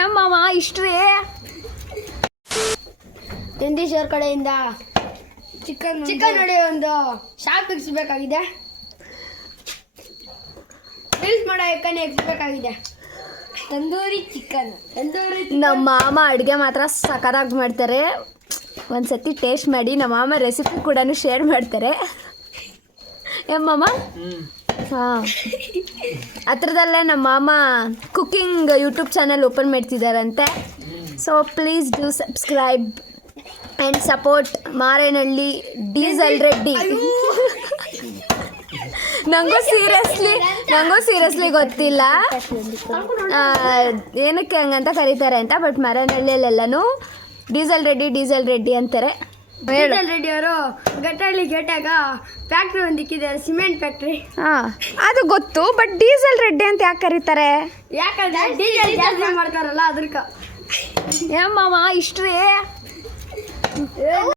ಏಮ್ಮಮ್ಮ ಇಷ್ಟ್ರಿ ನಂದೀಶ್ವರ್ ಕಡೆಯಿಂದ ಚಿಕನ್ ನೋಡಿ ಒಂದು ಶಾಪ್ ಇರಿಸಬೇಕಾಗಿದೆ. ರೀಲ್ಸ್ ಮಾಡೋ ಎಕ್ಕನೆ ಎಕ್ಸ್ಬೇಕಾಗಿದೆ. ತಂದೂರಿ ಚಿಕನ್ ನಮ್ಮ ಮಾಮ ಅಡುಗೆ ಮಾತ್ರ ಸಖತ್ತಾಗಿ ಮಾಡ್ತಾರೆ. ಒಂದ್ಸತಿ ಟೇಸ್ಟ್ ಮಾಡಿ. ನಮ್ಮ ಮಾಮ ರೆಸಿಪಿ ಕೂಡ ಶೇರ್ ಮಾಡ್ತಾರೆ. ಏಮ್ಮಮ್ಮ ಹಾಂ, ಹತ್ರದಲ್ಲೇ ನಮ್ಮ ಮಾಮ ಕುಕ್ಕಿಂಗ್ ಯೂಟ್ಯೂಬ್ ಚಾನಲ್ ಓಪನ್ ಮಾಡ್ತಿದ್ದಾರಂತೆ. So please do subscribe and support Marenahalli diesel Reddy. ನನಗೂ ಸೀರಿಯಸ್ಲಿ ಗೊತ್ತಿಲ್ಲ ಏನಕ್ಕೆ ಹಂಗಂತ ಕರೀತಾರೆ ಅಂತ. ಬಟ್ ಮಾರೇನಹಳ್ಳಿಯಲ್ಲೆಲ್ಲನೂ ಡೀಸೆಲ್ ರೆಡ್ಡಿ ಅಂತಾರೆ. ಡೀಸೆಲ್ ರೆಡ್ಡಿ ಅವರು ಗಟ್ಟಳ್ಳಿ ಗೇಟಾಗ ಫ್ಯಾಕ್ಟ್ರಿ ಒಂದು ಇಕ್ಕಿದ್ದಾರೆ, ಸಿಮೆಂಟ್ ಫ್ಯಾಕ್ಟ್ರಿ. ಹಾಂ, ಅದು ಗೊತ್ತು. ಬಟ್ ಡೀಸೆಲ್ ರೆಡ್ಡಿ ಅಂತ ಯಾಕೆ ಕರೀತಾರೆ? ಯಾಕಂದ್ರೆ ಡೀಸೆಲ್ ಜಾಸ್ತಿ ಮಾಡ್ತಾರಲ್ಲ ಅದಕ್ಕೆ. ಏಮ್ಮಮ್ಮ ಇಷ್ಟ್ರಿ